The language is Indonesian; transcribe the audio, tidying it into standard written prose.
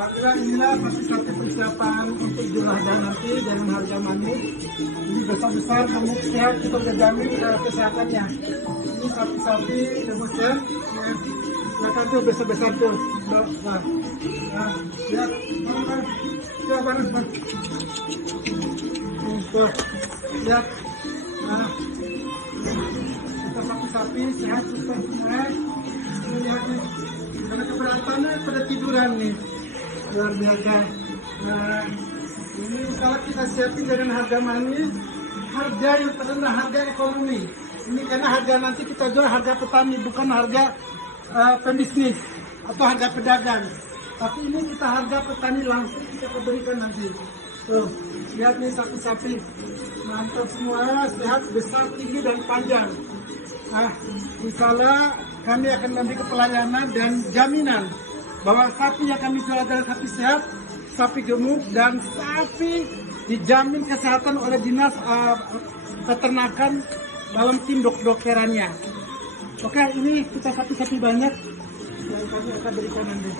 Alhamdulillah, inilah satu persiapan untuk Idul Adha nanti dengan harga manis. Ini besar-besar, kamu sehat, kita udah jamin kesehatannya. Ini sapi-sapi, kemudian kelihatan tuh besar-besar tuh. Nah, lihat, lihat bareng. Tuh, lihat. Nah, kita sapi-sapi sehat, kita sehat. Lihat nih, karena keberatannya pada tiduran nih. Luar biasa. Nah, ini kalau kita siapin dengan harga manis, harga yang terendah, harga ekonomi. Ini karena harga nanti kita jual harga petani, bukan harga pembisnis atau harga pedagang. Tapi ini kita harga petani langsung kita berikan nanti. Tuh, lihat nih sapi-sapi. Mantap semua, sehat, besar, tinggi, dan panjang. Insyaallah kami akan memberikan pelayanan dan jaminan bahwa sapi yang kami jual adalah sapi sehat, sapi gemuk, dan sapi dijamin kesehatan oleh dinas peternakan dalam tim dokterannya. Oke, ini kita sapi-sapi banyak yang kami akan berikan nanti.